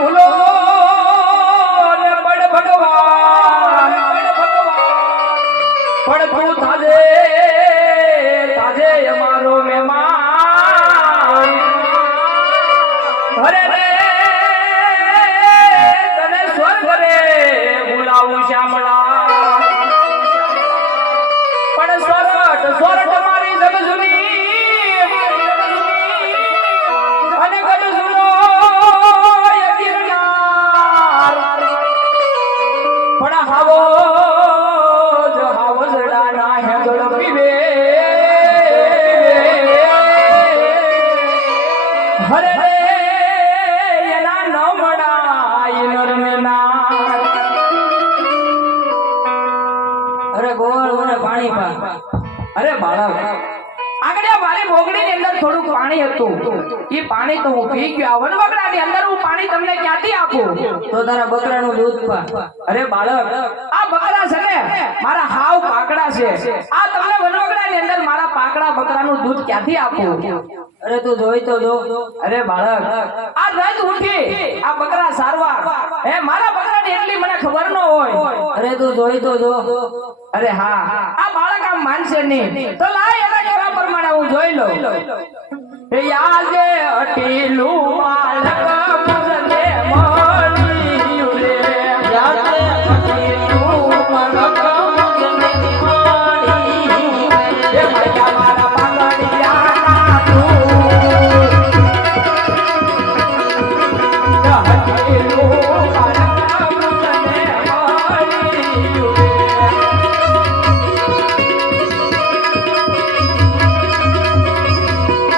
ભૂલો ને બડ ભગવાન પણ તું તાજે તાજે અમારો મહેમાન અરે રે તને સ્વર્ગ રે બોલાવું શ્યામળા પણ સોરઠ સોરઠ મારી જગજુની અને ગજુનો યતિરનાર પણ હાવો જડાના હેદળ પીવે હરે રે એના ન મડાય નરમના અરે ગોળ મને પાણી પા અરે બાળક આગળ મારી મોગડીની અંદર થોડું પાણી હતું એ પાણી તો હું પી ગયો આ વનવગડાની અંદર હું પાણી તમને ક્યાંથી આપું તો તારા બકરાનું દૂધ પા અરે બાળક આ બકરા છે ને મારા હાવ પાકડા છે આ તમને વનવગડાની અંદર મારા પાકડા બકરાનું દૂધ ક્યાંથી આપું અરે તું જોઈ તો જો અરે બાળક આ રાત ઉઠી આ બકરા સારવા હે મારા બકરાની એટલી મને ખબર ન હોય અરે તું જોઈ તો જો અરે હા આ બાળક આમ માનશે નહીં તો લાય એના કેવા પ્રમાણે હું જોઈ લઉં હે યાદે અટીલું બાળક મુજને મળ્યું રે યાદે અટીલું બાળક મુજને મળ્યું હે મારા બાંગડિયા તું અટીલું બાળક મુજને મળ્યું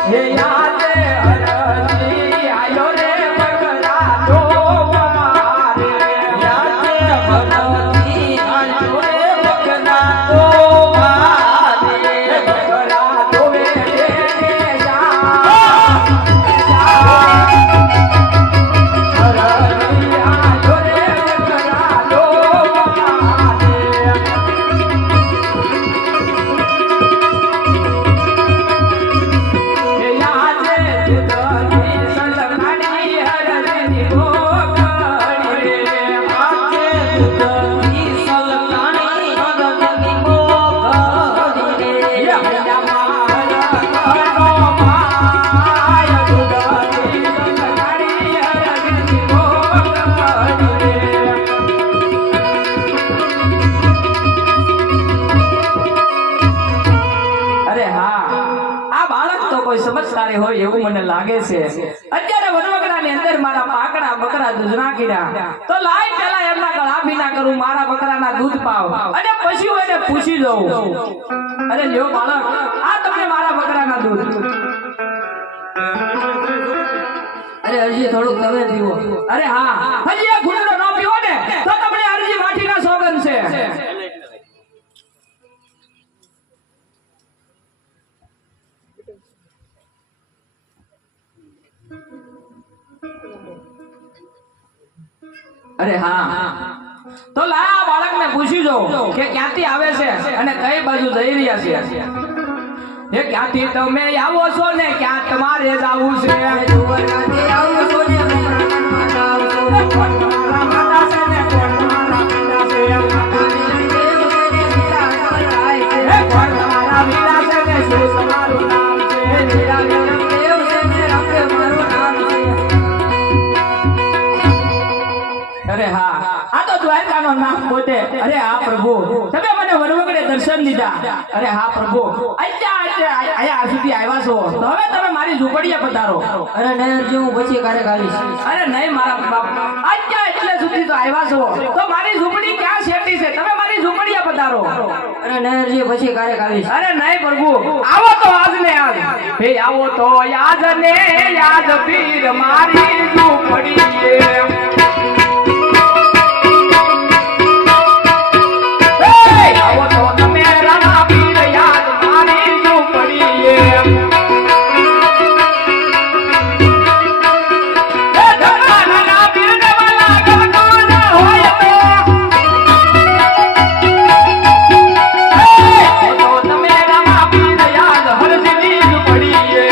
હે યાદે અરજી આયો રે બકરા દોવા રે યાદે અરજી આયો રે બકરા દોવા રે બકરા દોવે રે જા અરજી આયો રે બકરા દોવા રે સમજદારી હોય એવું મને લાગે છે અત્યારે વનવગડાની અંદર મારા પાકડા બકરા દૂધ નાખીરા તો લાય પેલા એમના ગળા ભીના કરું મારા બકરાના દૂધ પાવ અને પછી હું એને પૂછી દઉં અરે લ્યો બાળક આ તમને મારા બકરાના દૂધ અરે હજી થોડુંક તમે પીવો અરે હા હજી એક ઘૂંટડો ન પીવો ને તો તમને અરજી માટીના સોગન છે અરે હા તો લા બાળકને પૂછી જો કે ક્યાંથી આવે છે અને કઈ બાજુ જઈ રહ્યા છે એ ક્યાંથી તમે આવો છો ને ક્યાં તમારે જાવું છે ક્યાંથી આવો છો ને મારા માતા છે ને મારા પિતા છે મારા વીરા છે ને શું તમારું નામ છે વીરા દેવ છે ને રમે મારું નામ છે અરે હા આ તો દ્વારકાનો નામ પોતે અરે હા પ્રભુ તમે મને વનવગડે દર્શન દીધા અરે હા પ્રભુ અહીંયા સુધી આવ્યા છો તો હવે તમે મારી ઝૂંપડીએ પધારો અરે નયરજી હું પછી ક્યારેક આવીશ અરે નહીં મારા બાપ અત્યારે એટલે સુધી તો આવ્યા છો તો મારી ઝૂંપડી ક્યાં શેઠી છે તમે મારી ઝૂંપડીએ પધારો અરે નયરજી પછી ક્યારેક આવીશ અરે નહીં પ્રભુ આવો તો આજ ને આજ હે આવો તો યાદ ને યાદ પીર મારી ઝૂંપડીએ આવો તો તમે રાણા પીર યાદ મારી ઝૂંપડીએ એ ધરણા પીર દેવાલા ગમના હોય તો તમે રાણા પીર યાદ હરજી ઝૂંપડીએ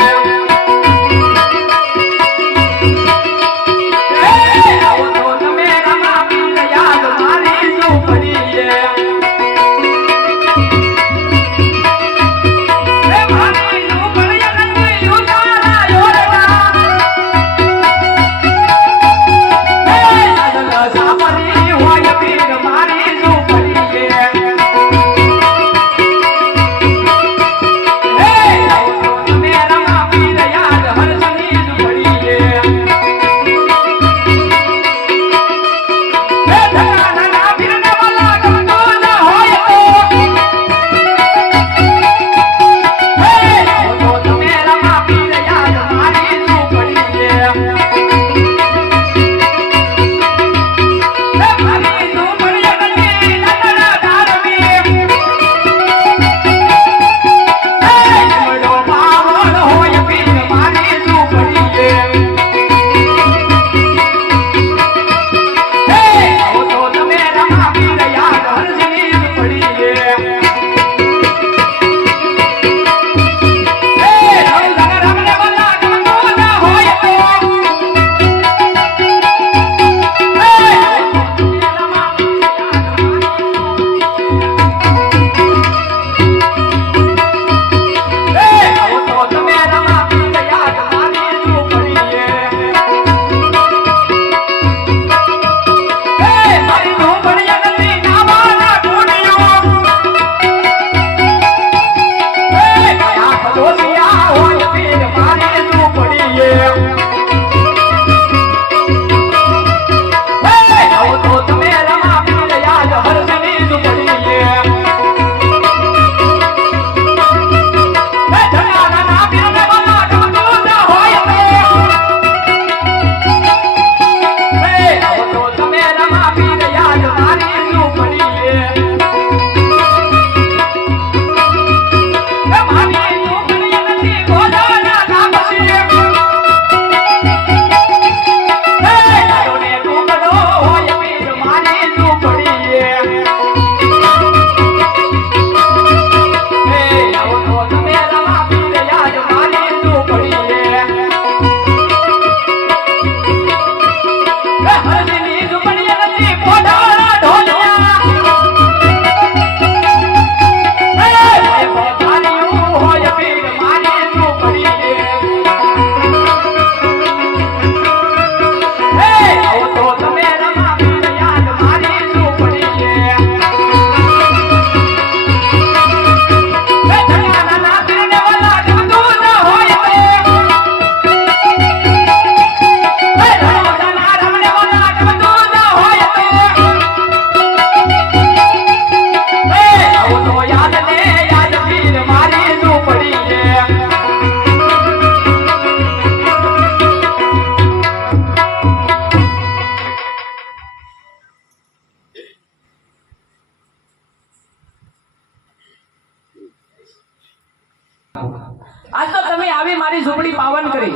મારી ઝૂંપડી પાવન કરી.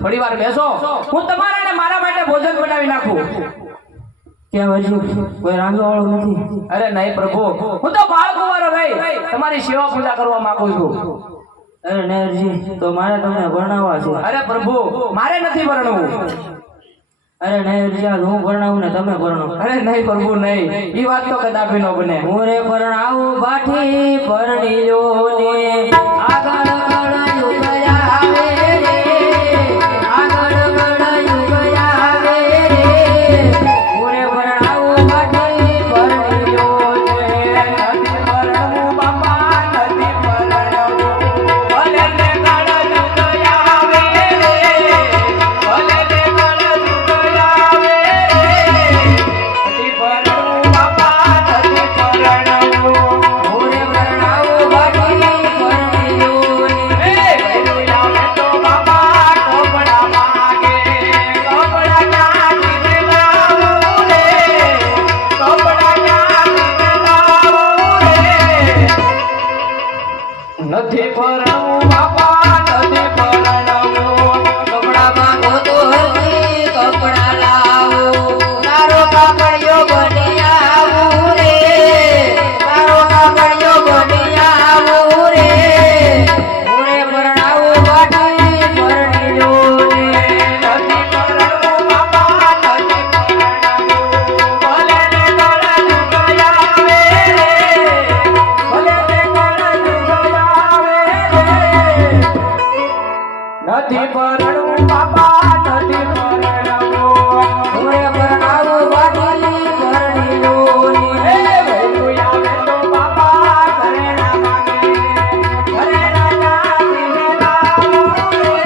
થોડી વાર બેસો, હું તમારા અને મારા માટે ભોજન બનાવી નાખું. કેમ હજી કોઈ રાંધવા વાળું નથી? અરે નહીં પ્રભુ, હું તો બાળ કુંવારો રહી તમારી સેવા પૂજા કરવા માંગુ છું. અરે નરજી, તો મારે તમને ભણાવવા છે. અરે પ્રભુ, મારે નથી ભણવું. અરે નરજી, આજ હું ભણાવું ને તમે ભણો. અરે નહીં પ્રભુ નહીં, ઈ વાત તો કદાપી ન બને. હું રે ભણાવું બાઠી ભરણી લો ને આગળ યુગ આવે રે, આગળ યુગ આવે રે. હું રે ભણાવું બાઠી ભરણી લો ને નથી ભણવું બાપા, નથી ભણવું. ભલે તે કાળ યુગ આવે રે, ભલે તે કાળ યુગ આવે રે. નથી ભણવું બાપા, નથી ભણવું. હું રે ભણાવું બાઠી ભરણી લો ને હે ભૈરું આવે તો બાપા કપડા માંગે, કપડા ક્યાંથી લાવું રે, કપડા ક્યાંથી લાવું રે. નથી ભણવું બાપા, નથી ભણવું. કપડા માંગો તો હજી કપડા લાવો, તારો કાપડિયો બની આવું રે, તારો કાપડિયો બની આવું રે. હું રે ભણાવું બાઠી ભરણી લો ને નથી ભણવું બાપા, નથી ભણવું. ભલે તે કાળ યુગ આવે રે, ભલે તે કાળ યુગ આવે રે. નથી ભણવું બાપા, નથી ભણવું. હું રે ભણાવું બાઠી ભરણી લો ને હે ભૈરું આવે તો બાપા ઘરેણા માંગે, ઘરેણા ક્યાંથી લાવું રે,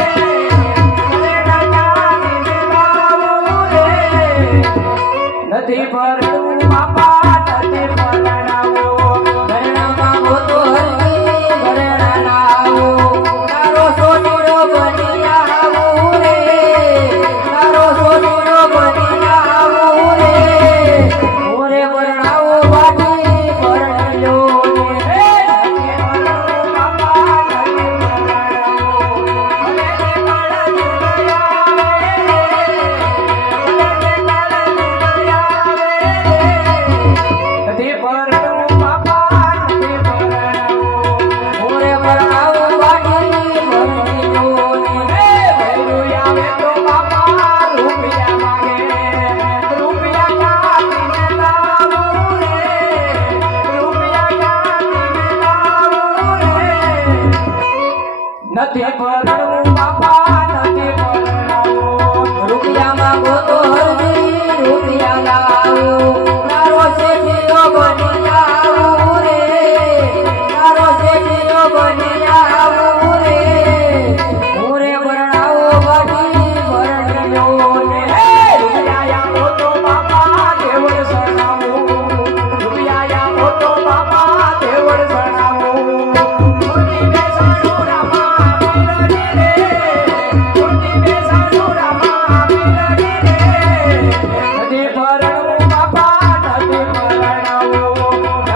ઘરેણા ક્યાંથી લાવું રે. નથી ભણવું બાપા, નથી ભણવું. ઘરેણા માંગો તો હજી ઘરેણા લાવો, તારો સોટીડો બની આવું રે, તારો સોટીડો બની આવું રે. હું રે ભણાવું બાઠી ભરણી લો ને હે નથી ભણવું બાપા, નથી ભણવું. ભલે તે કાળ યુગ આવે રે, ભલે તે કાળ યુગ આવે રે. નથી ભણવું બાપા, નથી ભણવું. હું રે ભણાવું બાઠી ભરણી લો ને હે ભૈરું આવે તો બાપા રૂપિયા માંગે, રૂપિયા ક્યાંથી લાવું રે, રૂપિયા ક્યાંથી લાવું રે. નથી ભણવું બાપા, નથી ભણવું. રૂપિયા માંગો તો હજી રૂપિયા લાવો, તારો શેઠિયો બની આવું રે, તારો શેઠિયો બની આવું રે. હું રે ભણાવું બાઠી ભરણી લો ને હે રૂપિયા આવો તો બાપા દેવળ સણાવું, રૂપિયા આવો તો બાપા દેવળ સણાવું. મૂર્તિ બેસાડું રામા પીરડી રે, મૂર્તિ બેસાડું રામા પીરડી રે. નથી ભણવું બાપા, નથી ભણવું.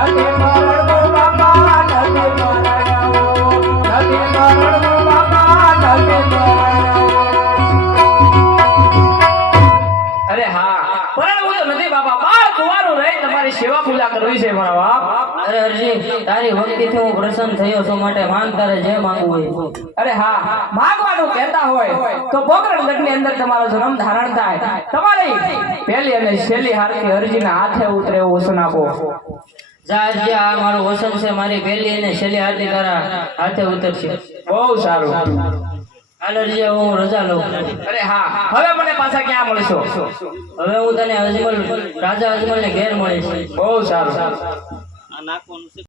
નથી ભણવું બાપા, નથી ભણવું. નથી ભણવું બાપા, નથી ભણવું. અરે હા, ભણવું તો નથી બાપા, બાળ કુંવારો રહી તમારી સેવા પૂજા કરવી છે મારા બાપ. અરે અરજી, તારી ભક્તિથી હું પ્રસન્ન થયો છું, માટે માંગ તારે જે માંગવું હોય. અરે હા, માગવાનું કહેતા હોય તો પોકરણ ગઢની અંદર તમારો જન્મ ધારણ થાય. તમારી પહેલી અને છેલ્લી હારથી અરજીના હાથે ઉતરે એવું વચન આપો. જા અરજી, આ મારું વસન છે, મારી પહેલી અને છેલ્લી આરતી તારા હાથે ઉતરશે. બહુ સારું. હાલ અરજી, હું રજા લઉં. અરે હા, હવે મને પાછા ક્યાં મળશો? હવે હું તને અજમલ, રાજા અજમલ ને ઘેર મળીશ. બહુ સારું.